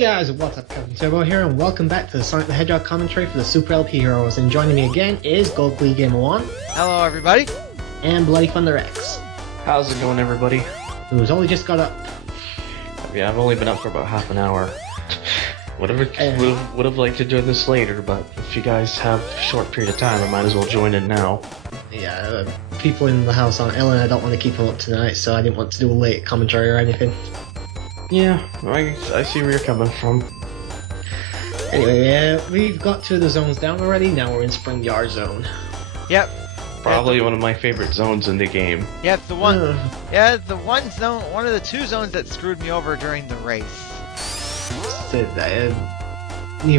guys, what's up? Captain Turbo here, and welcome back to the Sonic the Hedgehog commentary for the Super LP Heroes. And joining me again is Gold Glee Gamer 1. Hello, everybody. And Bloody Thunder X. How's it going, everybody? Who's only just got up. Yeah, I've only been up for about half an hour. Would have liked to join this later, but if you guys have a short period of time, I might as well join in now. Yeah, people in the house aren't ill, and I don't want to keep them up tonight, so I didn't want to do a late commentary or anything. Yeah, I see where you're coming from. Anyway, we've got two of the zones down already. Now we're in Spring Yard Zone. Yep. Probably one of my favorite zones in the game. Yep, the one. Yeah, the one zone, one of the two zones that screwed me over during the race. Neither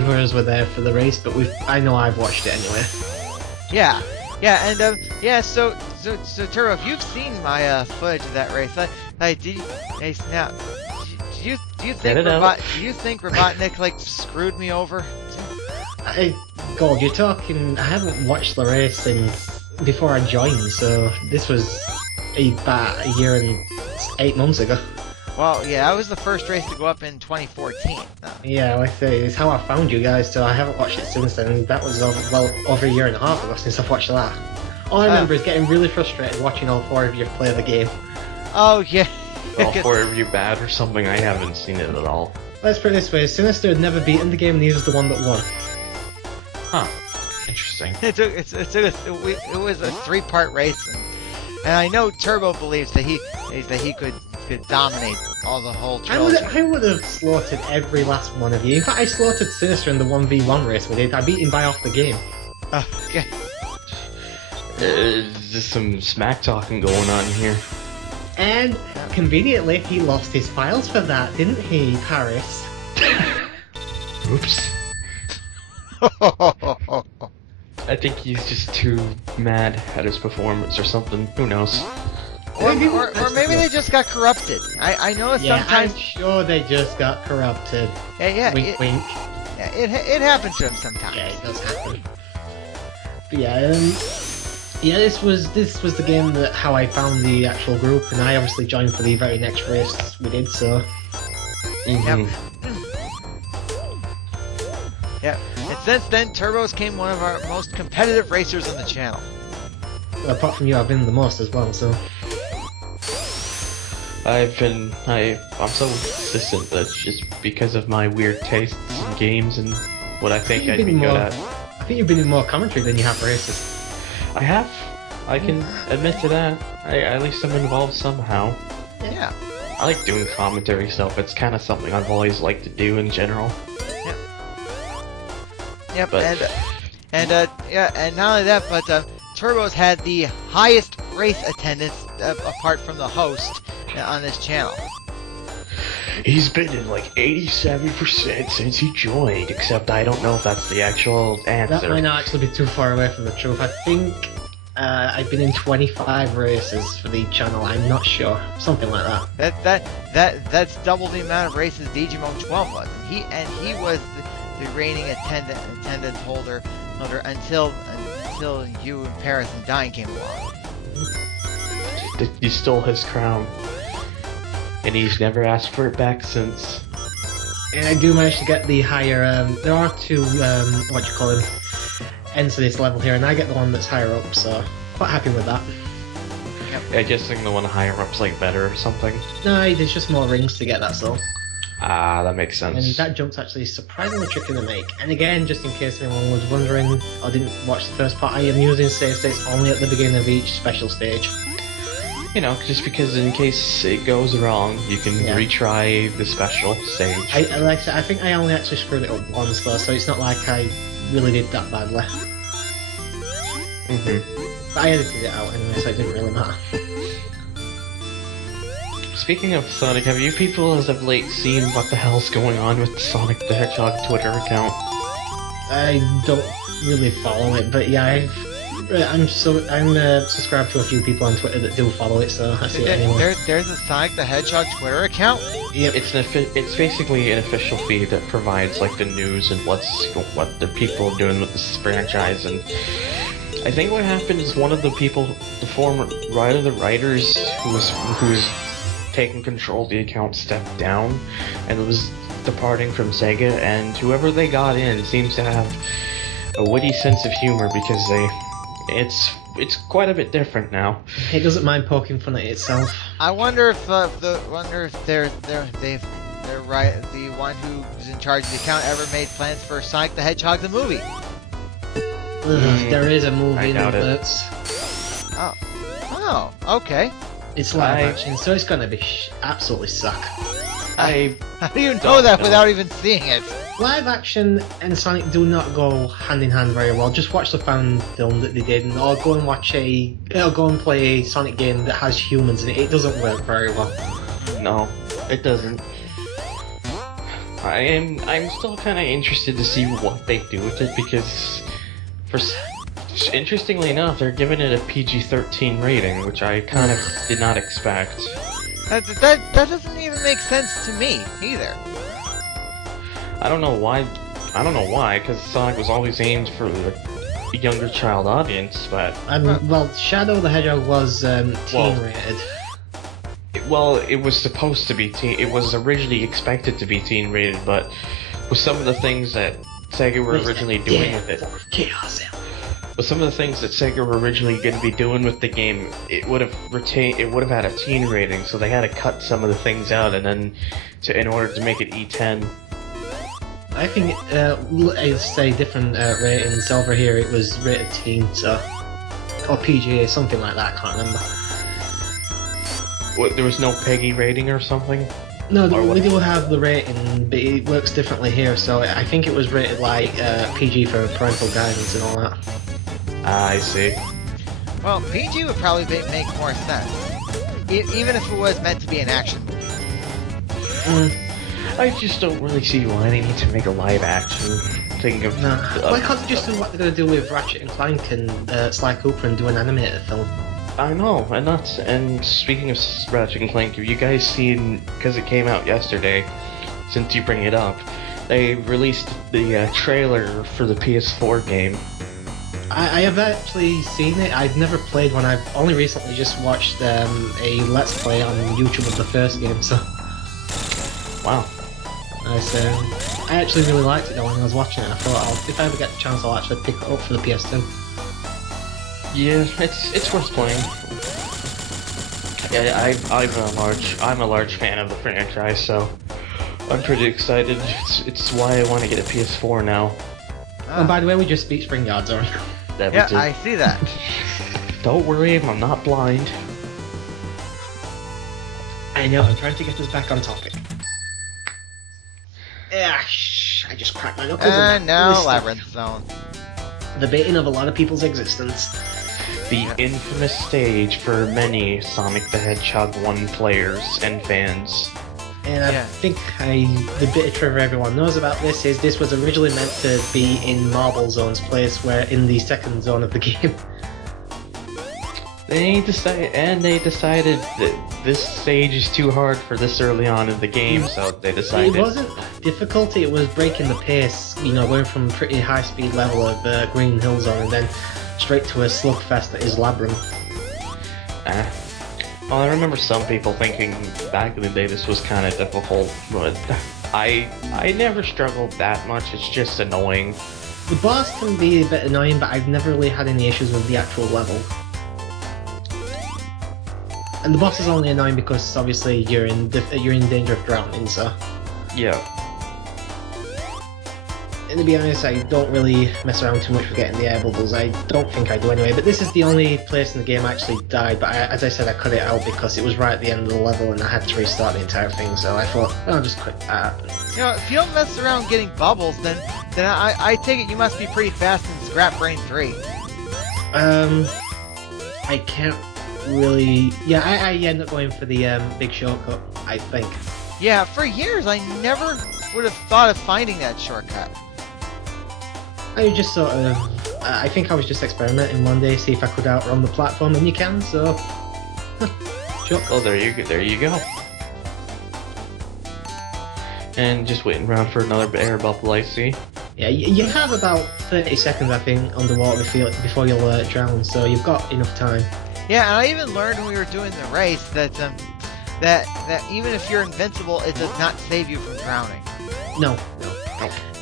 of us were there for the race, but I know I've watched it anyway. Yeah, and yeah. So Turbo, if you've seen my footage of that race, do you think Robotnik like screwed me over? Gold, you're talking. I haven't watched the race since before I joined, so this was about a year and 8 months ago. Well, yeah, that was the first race to go up in 2014. Yeah, like I say, it's how I found you guys, so I haven't watched it since then. That was over a year and a half ago since I've watched that. All I remember is getting really frustrated watching all four of you play the game. Oh, yeah. All four of you bad or something? I haven't seen it at all. Let's put it this way, Sinister had never beaten the game, and he was the one that won. Huh. Interesting. It was a 3-part race, and I know Turbo believes that he could dominate the whole trilogy. I would have slaughtered every last one of you. In fact, I slaughtered Sinister in the 1v1 race we did. I beat him by half the game. Okay. There's some smack talking going on here. And conveniently, he lost his files for that, didn't he, Paris? Oops. I think he's just too mad at his performance or something. Who knows? Or maybe they just got corrupted. I know sometimes. I'm sure they just got corrupted. Yeah. Wink, wink. Yeah, it happens to him sometimes. Yeah, it does happen. But yeah, this was the game that how I found the actual group, and I obviously joined for the very next race we did. So. Yep. Yeah. And since then, Turbo's became one of our most competitive racers on the channel. Well, apart from you, I've been the most as well. So. I'm so consistent that just because of my weird tastes in games and what I think I'd be good at. I think you've been in more commentary than you have races. I have. I can admit to that. At least I'm involved somehow. Yeah. I like doing commentary stuff. It's kind of something I've always liked to do in general. Yep. Yep. But, and not only that, but Turbo's had the highest race attendance apart from the host on this channel. He's been in like 87% since he joined, except I don't know if that's the actual answer. That might not actually be too far away from the truth. I think I've been in 25 races for the channel. I'm not sure, something like that. That's double the amount of races Digimon 12 was. He was the reigning attendance holder until you and Paris and Dying came along. He stole his crown. And he's never asked for it back since. And I do manage to get the higher, there are two, ends to this level here, and I get the one that's higher up, so quite happy with that. Yep. I just think the one higher up's like better or something. No, there's just more rings to get, that's all. Ah, that makes sense. And that jump's actually surprisingly tricky to make. And again, just in case anyone was wondering, or didn't watch the first part, I am using save states only at the beginning of each special stage. You know, just because in case it goes wrong, you can retry the special stage. Like I said, I think I only actually screwed it up once though, so it's not like I really did that badly. But I edited it out anyway, so it didn't really matter. Speaking of Sonic, have you people as of late seen what the hell's going on with the Sonic the Hedgehog Twitter account? I don't really follow it, but yeah, I'm subscribed to a few people on Twitter that do follow it, so I see it anyway. There's a Sonic the Hedgehog Twitter account? Yep. It's basically an official feed that provides like the news and what the people are doing with this franchise. And I think what happened is one of the people, one of the writers who was taking control of the account stepped down and was departing from Sega, and whoever they got in seems to have a witty sense of humor because it's quite a bit different now. It doesn't mind poking fun at itself. I wonder if they're right. The one who's in charge of the account ever made plans for Sonic the Hedgehog the movie. There is a movie I in doubt it. works. Oh, okay. It's live action, so it's gonna be absolutely suck. How do you know that without even seeing it? Live action and Sonic do not go hand in hand very well. Just watch the fan film that they did, or go and play a Sonic game that has humans in it. It doesn't work very well. No, it doesn't. I'm still kind of interested to see what they do with it because, interestingly enough, they're giving it a PG-13 rating, which I kind of did not expect. That doesn't even make sense to me either. I don't know why, because Sonic was always aimed for a younger child audience, but... Well, Shadow the Hedgehog was teen rated. It was supposed to be teen. It was originally expected to be teen rated, but with some of the things that Sega were originally doing with it... With some of the things that Sega were originally going to be doing with the game, it would have had a teen rating, so they had to cut some of the things out, and then in order to make it E10. I think I say different ratings over here. It was rated teen, so or PGA, something like that. I can't remember. What, there was no PEGI rating or something? No, we do have the rating, but it works differently here. So I think it was rated like PG for parental guidance and all that. I see. Well, PG would probably make more sense, even if it was meant to be an action movie. I just don't really see why they need to make a live action thing of... Why can't they just do what they're going to do with Ratchet and Clank and Sly Cooper and do an animated film? I know, and speaking of Ratchet and Clank, have you guys seen, because it came out yesterday, since you bring it up, they released the trailer for the PS4 game. I have actually seen it. I've never played one. I've only recently just watched a Let's Play on YouTube of the first game, so... Wow. I actually really liked it though when I was watching it. I thought, if I ever get the chance, I'll actually pick it up for the PS2. Yeah, it's worth playing. Yeah, I'm a large fan of the franchise, so I'm pretty excited. It's why I want to get a PS4 now. And by the way, we just beat Spring Yard Zone. Yeah, I see that. Don't worry, I'm not blind. I know, I'm trying to get us back on topic. I just cracked my knuckles. And now Labyrinth Zone. The baiting of a lot of people's existence. The infamous stage for many Sonic the Hedgehog 1 players and fans. And I think the bit of trivia everyone knows about this is this was originally meant to be in Marble Zone's place, where in the second zone of the game. They decided that this stage is too hard for this early on in the game, so they decided... It wasn't difficulty, it was breaking the pace, going from a pretty high speed level of Green Hill Zone and then straight to a slugfest that is Labyrinth. Well, I remember some people thinking back in the day this was kind of difficult, but I never struggled that much, it's just annoying. The boss can be a bit annoying, but I've never really had any issues with the actual level. And the boss is only annoying because obviously you're in danger of drowning, so... Yeah. And to be honest, I don't really mess around too much with getting the air bubbles. I don't think I do anyway, but this is the only place in the game I actually died, but as I said, I cut it out because it was right at the end of the level and I had to restart the entire thing, so I thought, I'll just quit that. If you don't mess around getting bubbles, then I take it you must be pretty fast in Scrap Brain 3. I can't really... Yeah, I end up going for the big shortcut, I think. Yeah, for years I never would have thought of finding that shortcut. I just sort of... I think I was just experimenting one day, see if I could outrun the platform, and you can, so... Sure. Oh, there you go. And just waiting around for another air bubble, I see. Yeah, you have about 30 seconds, I think, underwater before you'll drown, so you've got enough time. Yeah, and I even learned when we were doing the race that that even if you're invincible, it does not save you from drowning. No.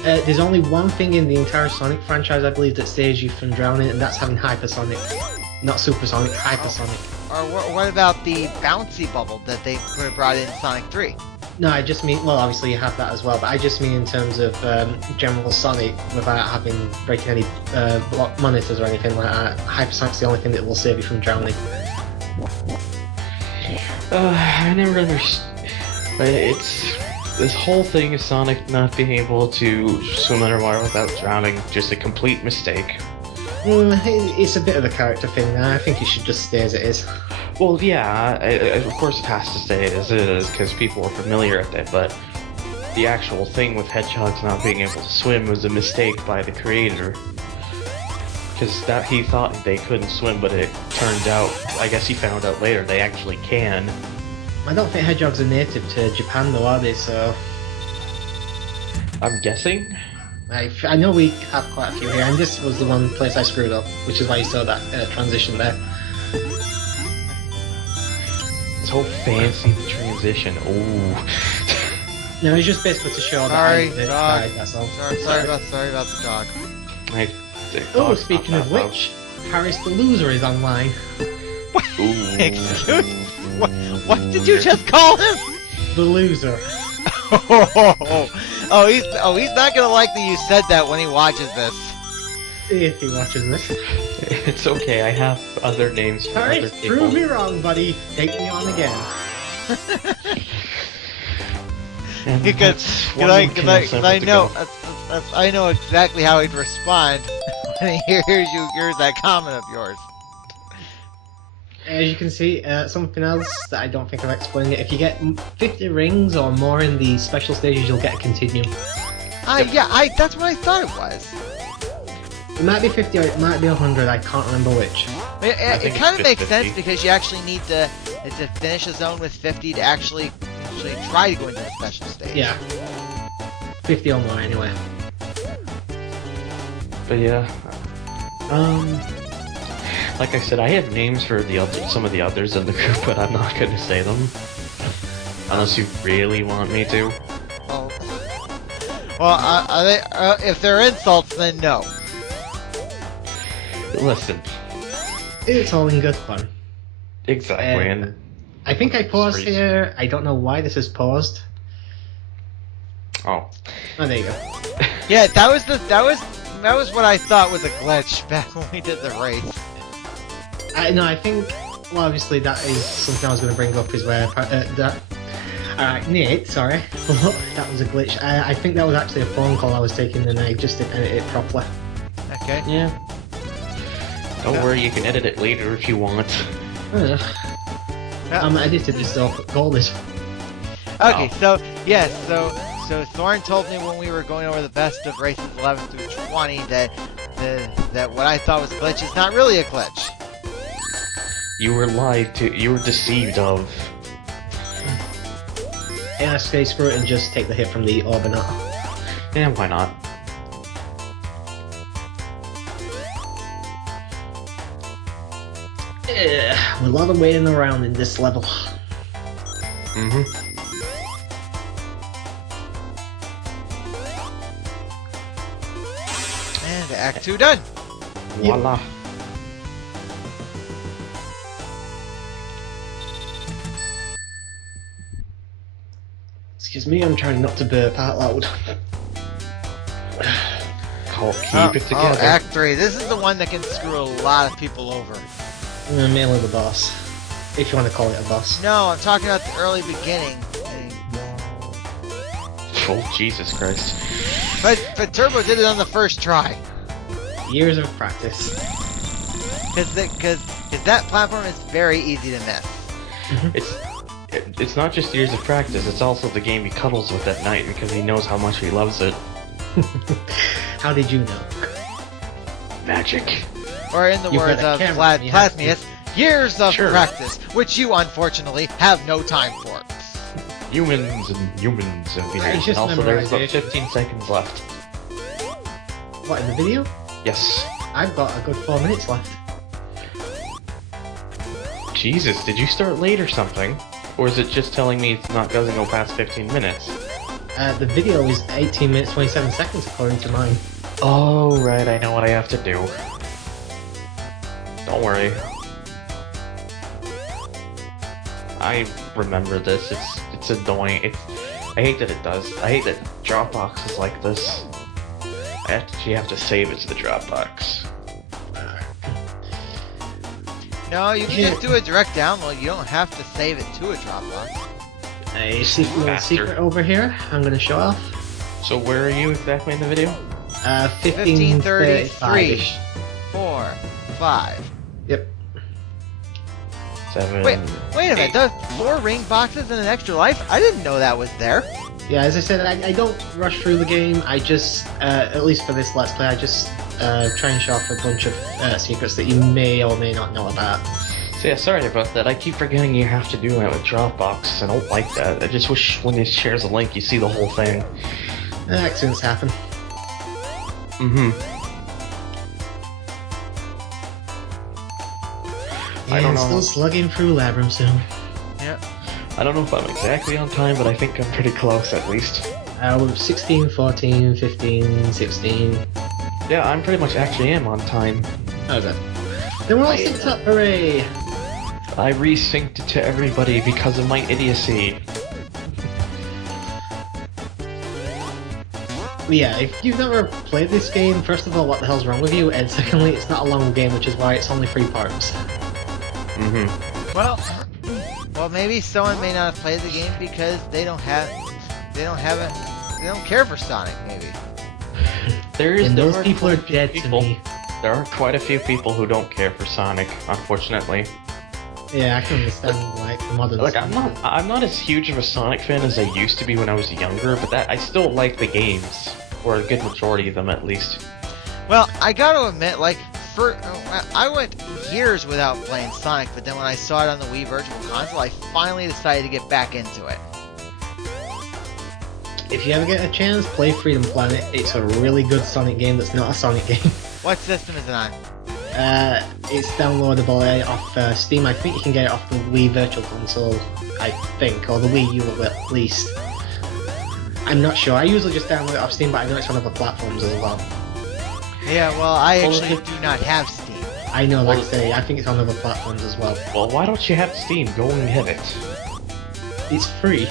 There's only one thing in the entire Sonic franchise, I believe, that saves you from drowning, and that's having hypersonic. Not supersonic, hypersonic. Or what about the bouncy bubble that they brought in Sonic 3? No, I just mean, well, obviously you have that as well, but I just mean in terms of general Sonic, without breaking any block monitors or anything like that. Hypersonic's the only thing that will save you from drowning. I never understood. It's this whole thing of Sonic not being able to swim underwater without drowning, just a complete mistake. It's a bit of a character thing now. I think it should just stay as it is. Well, yeah, of course it has to stay as it is, because people are familiar with it, but the actual thing with hedgehogs not being able to swim was a mistake by the creator. Because that he thought they couldn't swim, but it turned out, I guess he found out later, they actually can. I don't think hedgehogs are native to Japan though, are they? So I'm guessing? I know we have quite a few here, and this was the one place I screwed up, which is why you saw that transition there. So fancy the transition. Ooh. No, it's just basically to show that Sorry, I dog. died, that's all. Sorry about the dog. Oh, speaking of which, Harris the Loser is online. Excuse? What did you just call him? The Loser. He's not gonna like that you said that when he watches this. If he watches this. It's okay, I have other names for other Harris, people. prove me wrong, buddy. Take me on again. Because I know exactly how he'd respond when he hears that comment of yours. As you can see, something else that I don't think I've explained yet. If you get 50 rings or more in the special stages, you'll get a continuum. That's what I thought it was. It might be 50 or it might be 100, I can't remember which. It kind of makes 50. sense because you actually need to finish a zone with 50 to actually try to go into the special stage. Yeah. 50 or more anyway. But yeah. Like I said, I have names for some of the others in the group, but I'm not going to say them. Unless you really want me to. Oh. Well, if they're insults, then no. Listen. It's all in good fun. Exactly, and I think I paused here. I don't know why this is paused. Oh, there you go. Yeah, that was what I thought was a glitch back when we did the race. I think, well, obviously that is something I was going to bring up, is where Alright, Nate, sorry. That was a glitch. I think that was actually a phone call I was taking and I just didn't edit it properly. Okay. yeah. Don't worry, you can edit it later if you want. I'm edited this though, goal is. Okay, so Thorn told me when we were going over the best of races 11 through 20 that what I thought was a glitch is not really a glitch. You were lied to. You were deceived of. Yeah, space for it and just take the hit from the orb or not. Yeah, why not? Yeah, a lot of waiting around in this level. Mm-hmm. And Act 2 done. Voila. Excuse me, I'm trying not to burp out loud. Keep it together. Act 3. This is the one that can screw a lot of people over. Mainly the boss. If you want to call it a boss. No, I'm talking about the early beginning. Oh, Jesus Christ. But Turbo did it on the first try. Years of practice. Because that platform is very easy to miss. It's not just years of practice, it's also the game he cuddles with at night because he knows how much he loves it. How did you know? Magic. Or in the You've words got of a camera, you have Plasmius, years of Sure. practice, which you unfortunately have no time for. Humans and humans and It's humans. just And also, there's about memorization. 15 seconds left. What, in the video? Yes. I've got a good 4 minutes left. Jesus, did you start late or something? Or is it just telling me it's not doesn't go past 15 minutes? The video is 18 minutes 27 seconds according to mine. Oh, right, I know what I have to do. Don't worry. I remember this. It's annoying. I hate that it does. I hate that Dropbox is like this. I actually have to save it to the Dropbox. No, you can just do a direct download. You don't have to save it to a Dropbox. A secret over here. I'm gonna show off. So where are you exactly in the video? 15:33. 4, 5. Yep. 7. Wait a minute. Those 4 ring boxes and an extra life? I didn't know that was there. Yeah, as I said, I don't rush through the game. I just, at least for this Let's Play, I just try and show off a bunch of secrets that you may or may not know about. So yeah, sorry about that. I keep forgetting you have to do that with Dropbox. I don't like that. I just wish when it shares a link, you see the whole thing. Accidents happen. Mm-hmm. I don't know. Still slugging through Labyrinth Zone. Yep. I don't know if I'm exactly on time, but I think I'm pretty close at least. 16, 14, 15, 16. Yeah, I'm pretty much actually am on time. How's that? Then we're all synced up, hooray! I resynced it to everybody because of my idiocy. Yeah, if you've never played this game, first of all, what the hell's wrong with you? And secondly, it's not a long game, which is why it's only 3 parts. Mm-hmm. Well, maybe someone may not have played the game because they don't care for Sonic, maybe. And those people are dead to me. There are quite a few people who don't care for Sonic, unfortunately. Yeah, I can understand, like, the modern Like, Sonic. I'm not as huge of a Sonic fan as I used to be when I was younger, but I still like the games, or a good majority of them at least. Well, I gotta admit, like, I went years without playing Sonic, but then when I saw it on the Wii Virtual Console, I finally decided to get back into it. If you ever get a chance, play Freedom Planet. It's a really good Sonic game that's not a Sonic game. What system is it on? It's downloadable off Steam. I think you can get it off the Wii Virtual Console, I think, or the Wii U at least. I'm not sure. I usually just download it off Steam, but I know it's on other platforms as well. Yeah, well, I actually do not have Steam. I know, like I say, I think it's on other platforms as well. Well, why don't you have Steam? Go and hit it. It's free.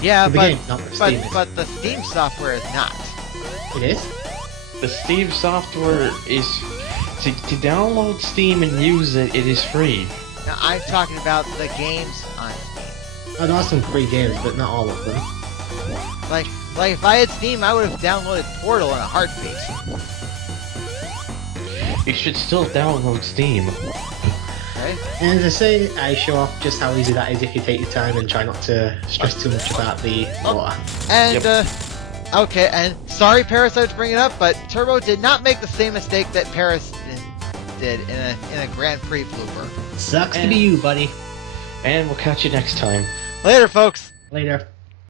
Yeah, The game, not the Steam. but the Steam software is not. It is? The Steam software is... To download Steam and use it, it is free. Now, I'm talking about the games on Steam. Oh, there are some free games, but not all of them. Like if I had Steam, I would have downloaded Portal in a heartbeat. You should still download Steam. Okay? And as I say, I show off just how easy that is if you take your time and try not to stress too much about the water. And, Yep. okay, and sorry, Paris, I had to bring it up, but Turbo did not make the same mistake that Paris did in a Grand Prix blooper. Sucks to be you, buddy. And we'll catch you next time. Later, folks. Later.